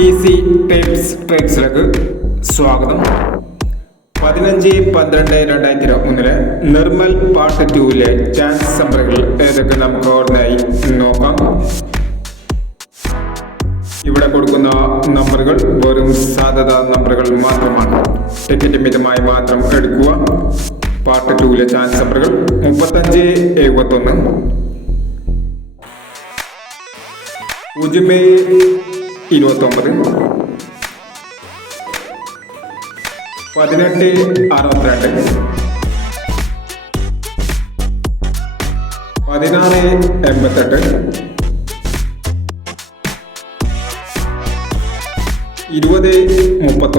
Easy tips ട്രിക്സിലേക്ക് സ്വാഗതം. 15/12/2023 Nirmal part 2 chance നമ്പറുകൾ ഏതൊക്കെ നമുക്ക് ഓർമ്മയായി നോക്കാം. ഇവിടെ കൊടുക്കുന്ന നമ്പറുകൾ വെറും സാധ്യതാ നമ്പറുകൾ മാത്രമാണ്. ടിക്കറ്റ് മിതമായി മാത്രം എടുക്കുക. പാർട്ട് 2 ചാൻസ് നമ്പറുകൾ 35/71, 0/29, 18/62, 16/88, 20/31, 76/53, 27/30, 29/40,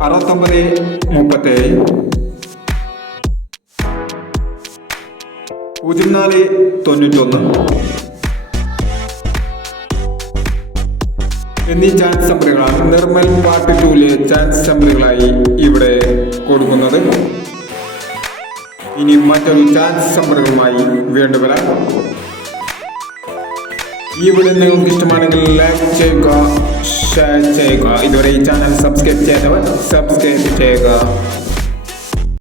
69/37, 04/91 എന്നീ ചാൻസ് നമ്പറുകളാണ് നിർമ്മൽ പാർട്ട് 2 ചാൻസ് നമ്പറുകളായി ഇവിടെ കൊടുക്കുന്നത്. ഇനി മറ്റൊരു ചാൻസ് നമ്പറുകളുമായി വീണ്ടും വരാം. ഈ വീഡിയോ നിങ്ങൾക്ക് ഇഷ്ടമാണെങ്കിൽ ലൈക്ക് ചെയ്യുക, ഷെയർ ചെയ്യുക. ഇതുവരെ ഈ ചാനൽ സബ്സ്ക്രൈബ് ചെയ്തവർ സബ്സ്ക്രൈബ് ചെയ്യുക.